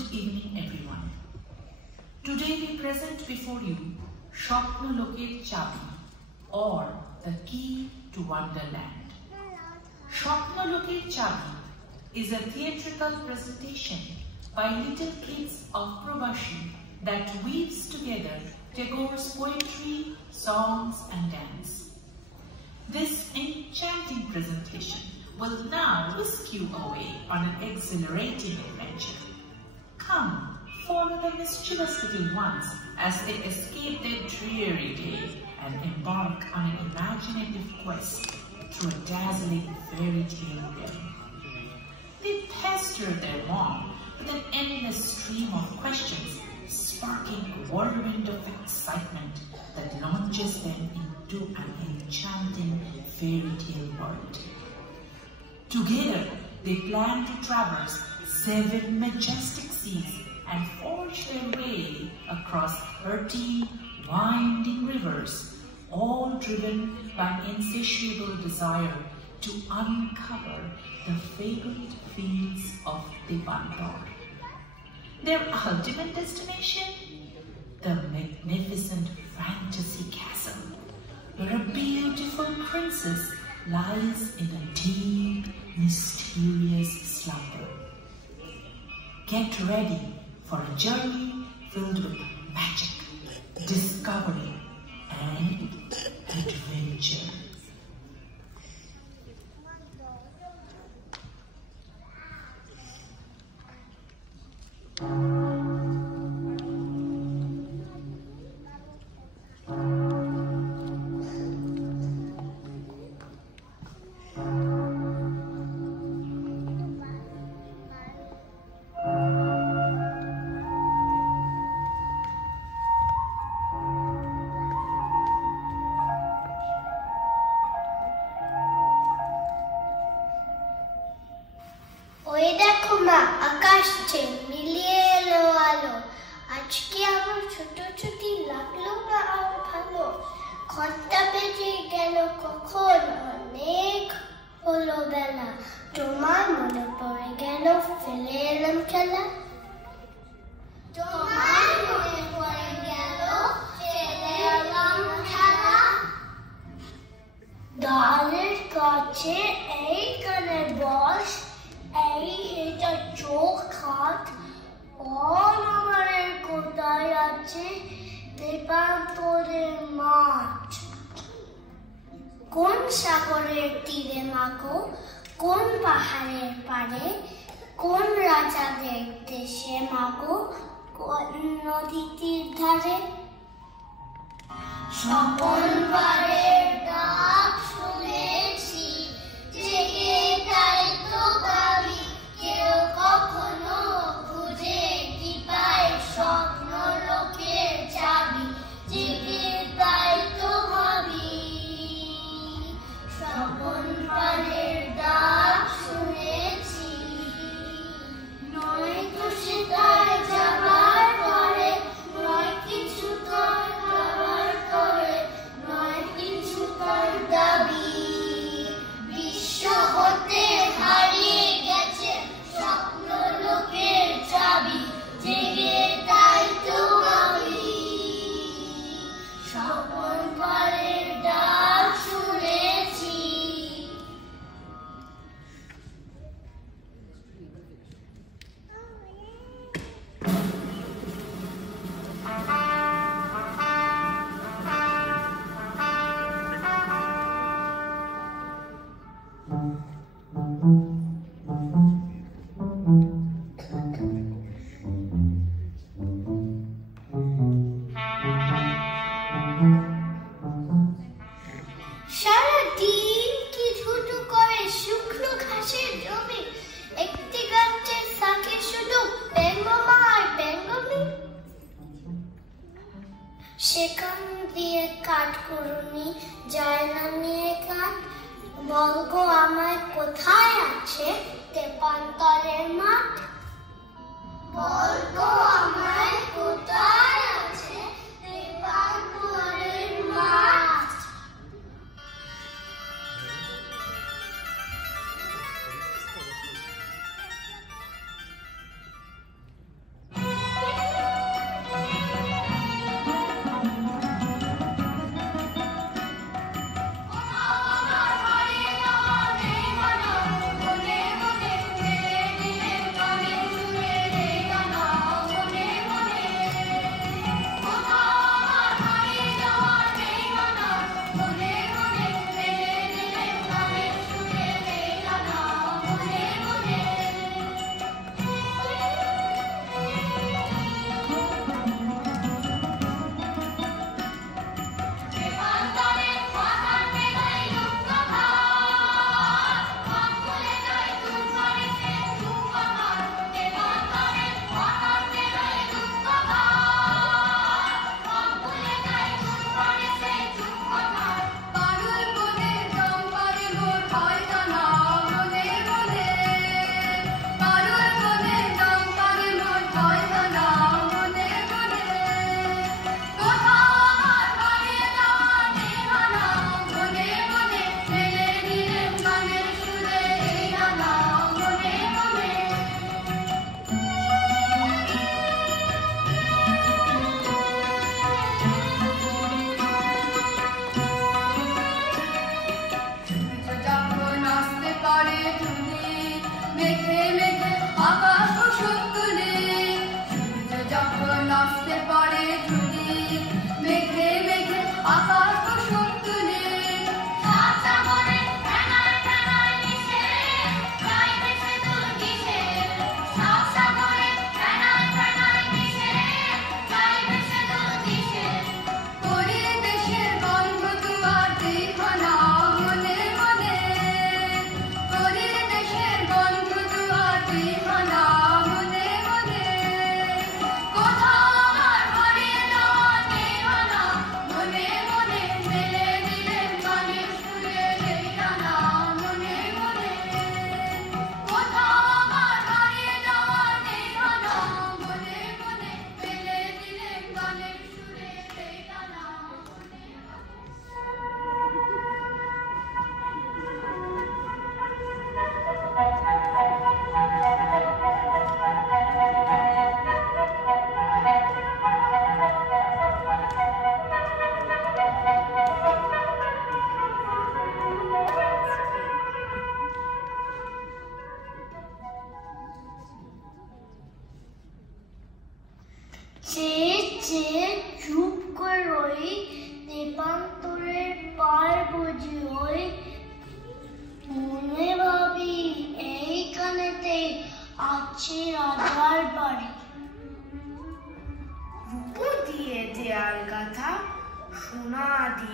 Good evening, everyone. Today we present before you Shopnoloker Chabi, or the Key to Wonderland. Shopnoloker Chabi is a theatrical presentation by little kids of Probashi that weaves together Tagore's poetry, songs and dance. This enchanting presentation will now whisk you away on an exhilarating adventure. Come, follow the mischievous little ones as they escape their dreary day and embark on an imaginative quest through a dazzling fairy tale realm. They pester their mom with an endless stream of questions, sparking a whirlwind of excitement that launches them into an enchanting fairy tale world. Together, they plan to traverse 7 majestic seas and forge their way across 13 winding rivers, all driven by an insatiable desire to uncover the fabled fields of Devantar. Their ultimate destination? The magnificent fantasy castle, where a beautiful princess lies in a deep, mysterious slumber. Get ready for a journey filled with magic, discovery, and adventure. কোন সাগরের তীরে মাগো, কোন পাহাড়ের পারে, কোন রাজাদের দেশে মাগো, কোন নদীর ধারে? স্বপন পারের ডাক শুনেছি, জেগে তাই তো ভাবি, কেউ কখনো খুঁজে কি পায় স্বপ্ন লোকের চাবি, জেগে তাই তো ভাবি। স্বপন পারের ডাক শুনেছি, নয় তো সেটাই যাবার পরে, নয় কিছু তার খাবার করে, নয় কিছু তার দাবি। বিশ্ব হতে হারিয়ে গেছে স্বপ্ন লোকের চাবি, জেগে তাই তো ভাবি। স্বপন পারের ডাক শুনেছি। সারাদিন কি ধুধু করে শুকনো ঘাসের জমি, একটি গাছের শাকে শুধু বেঙ্গমা আর বেঙ্গমি। সেখান দিয়ে কাঠ কুড়ুনি যায় না নিয়ে কাঠ, বলগো আমায় কোথায় আছে তেপান্তরের মাঠ? বলগো আমায় কোথায় আছে তেপান্তরের মাঠ?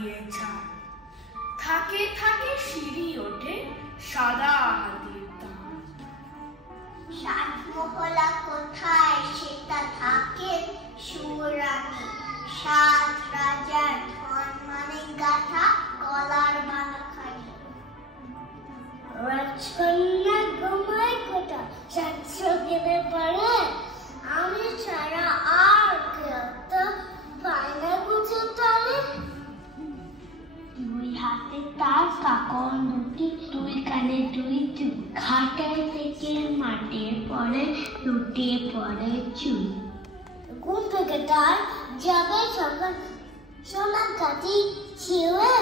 লাগিয়ে ছাড়। থাকে থাকে সিঁড়ি ওঠে সাদা হাতির দাঁড়। সাত মহলা কোথায় সেটা থাকে সুরানি, সাত রাজার ধন মানে গাথা গলার মালা খালি। রাজকন্যা ঘুমায় কোথা সাতশো গেলে পরে, আমি ছাড়া আর কেউ তো পায় না বুঝে তালে। দুই হাতে তার কাকন দুটি, দুই কানে দুই চুল, খাটায় থেকে মাঠে পড়ে লুটে পড়ে চুল। ঘুম থেকে তার যাবে সকাল সোনার কাঠি ছিঁড়ে,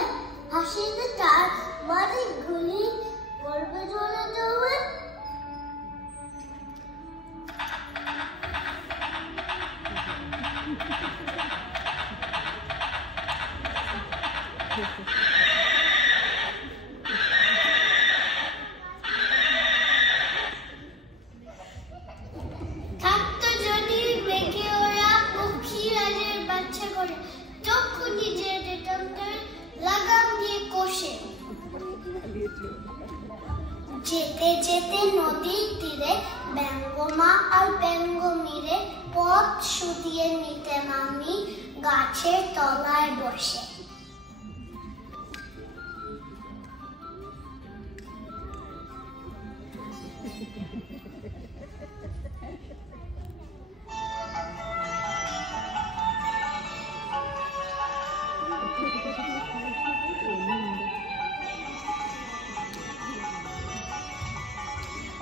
হাসিতে তার মাটি গুলি পড়বে জলে জলে। থাকতো যদি মেঘে ওরা পক্ষী রাজের বাচ্চা করে, তখনই যে যেতাম তার লাগাম দিয়ে কষে। যেতে যেতে নদীর তীরে ব্যঙ্গমা আর ব্যঙ্গমীরে পথ শুধিয়ে নিতেন আমি গাছের তলায় বসে।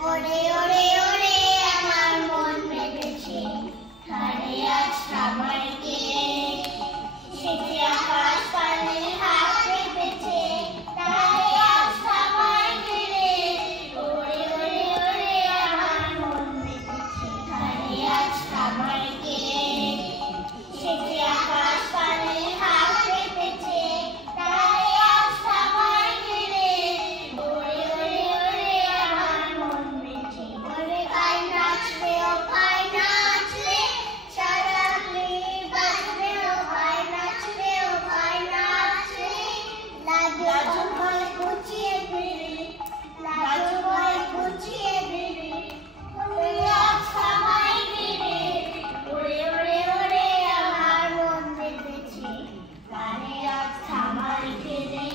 ওরে ওরে ওরে আমার মন মেতেছে, ধারে আজ আমার কে, সেটি আকাশ পানে হাত পেতেছে, তারে আজ আমার কে রে। ওরে ওরে ওরে আমার মন মেতেছে, ধারে আজ আমার কে, সেটি আকাশ পানে হাত পেতেছে, তারে আজ আমার কে রে। ওরে ওরে ওরে আমার মন মেতেছে, ওরে গাই নাচবে ও গাই নাচবে, সারা দিন বাজবে ও গাই নাচবে ও গাই নাচবে। লাজু ভয় গুছিয়ে বিড়ি, লাজু ভয় গুছিয়ে বিড়ি, ওরে আজ সবাই বিড়ি। ওরে ওরে ওরে আমার মন মেতেছে, গানে আজ থামাই ফেলে,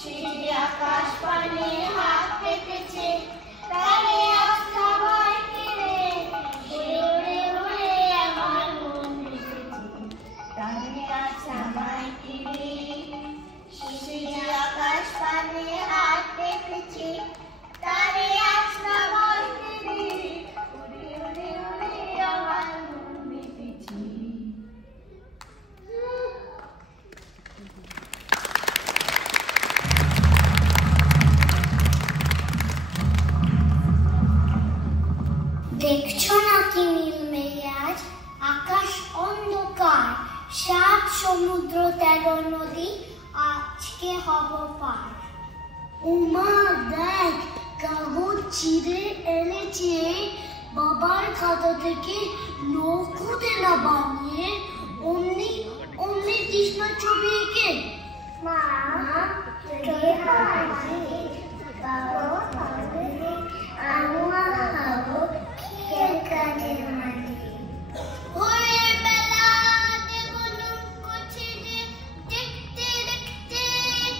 সেটি আকাশ পানে হাত পেতেছে, তারে আজ থামাই ফেলে। ওরে ওরে ওরে আমার মন মেতেছে, তারে আজ থামাই ফেলে, সেটি আকাশ পানে হাত পেতেছে, তারে আজ থামাই ফেলে। ওরে ওরে ওরে আমার মন মেতেছে। দেখছো নাকি নীল মেঘে আজ আকাশ অন্ধকার, সাত সমুদ্র 13 নদী আজকে হব পার। উমা দেখ কাগজ চিরে এনেছে, বাবার খাতা থেকে নৌকুতে না বানিয়ে অমনি অমনি কৃষ্ণ ছবি এঁকে। মা ভোরের বেলা দেবনুম কচিরে, দেখতে দেখতে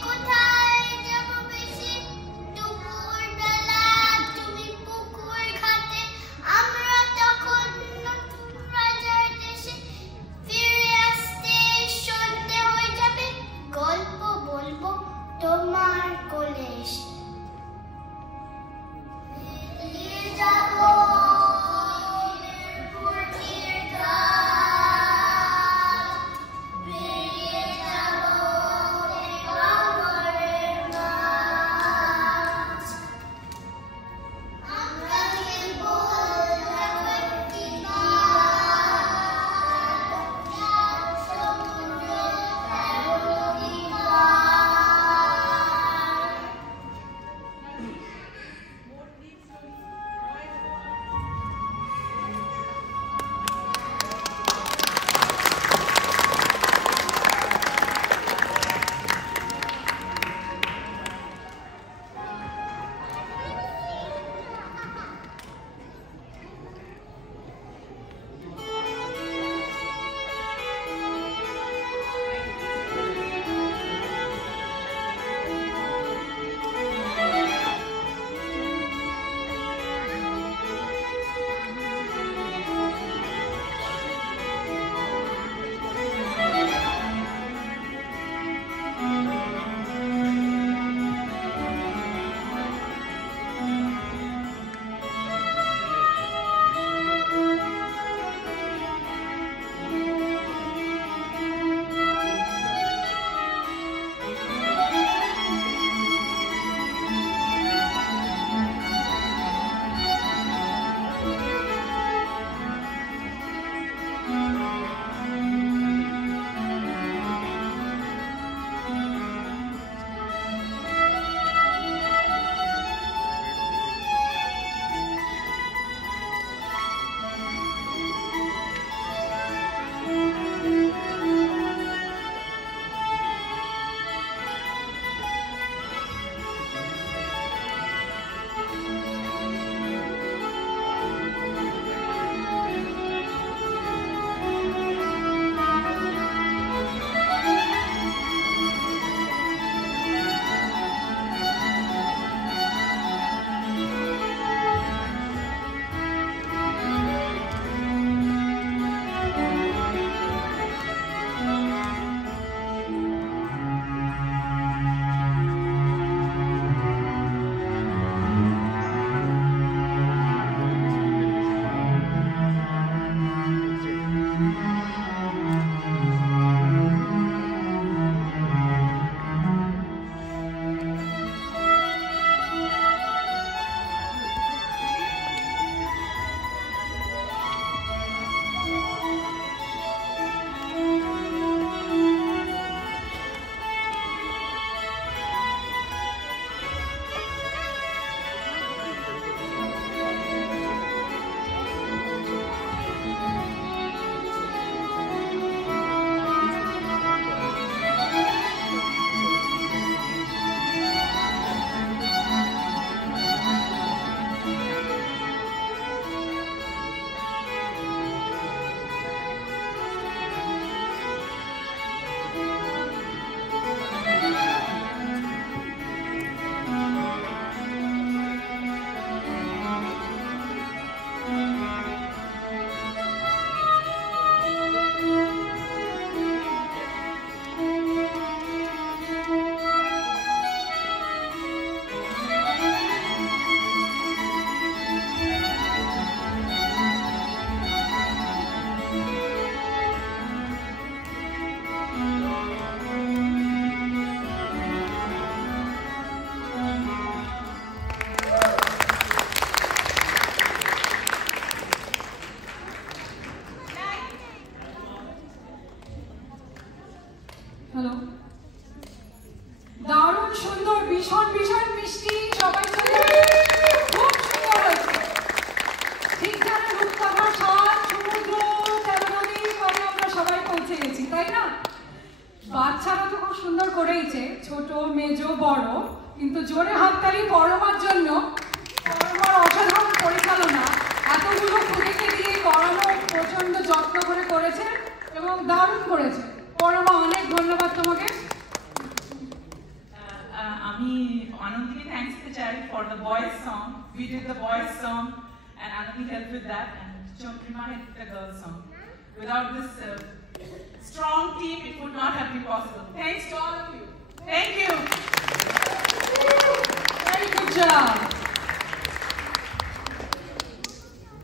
কোথায় যাব বেশি। দুপুর বেলা তুমি পুকুর ঘাটে, আমরা তখন নতুন রাজার দেশে। ফিরে আসতে সন্ধে হয়ে যাবে, গল্প বলবো তোমার কোলে এসে। বেরিয়ে যাবো মিরপুরের ঘাট, বেরিয়ে যাবো গঙ্গার মাছ। আমরা খেলবো একটি মাঠ, সমুদ্র 13 নদী পার। সুন্দর, ভীষণ ভীষণ মিষ্টি, সবাই চলে খুব সুন্দর হয়েছে। ঠিক যেন রূপকথার স্বাদ, সমুদ্র, তেলনদী মানে আমরা সবাই পৌঁছে গেছি, তাই না? বাচ্চারা তো খুব সুন্দর করেইছে, ছোট মেজ বড়, কিন্তু জোরে হাততালি পরমার জন্য। পরমার অসাধারণ পরিচালনা, এতগুলো খুঁটিকে দিয়ে করানো প্রচন্ড যত্ন করে করেছে এবং দারুণ করেছে। পরমা, অনেক ধন্যবাদ তোমাকে। আমি আনন্দীকে থ্যাঙ্কস দিতে চাই for the boys song. We did the boys song and Anandi helped with that, and Chomprima did the girls song. Without this strong team, it would not have been possible. Thanks to all of you. Thank you. Very good job.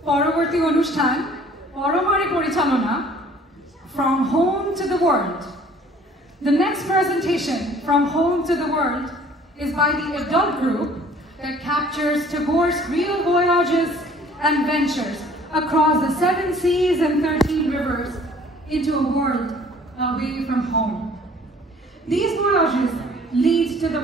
পরবর্তী অনুষ্ঠান পরমারে পরিচালনা From Home to the World. The next presentation, From Home to the World, is by the adult group that captures Tagore's real voyages and ventures across the 7 seas and 13 rivers into a world away from home. These voyages lead to the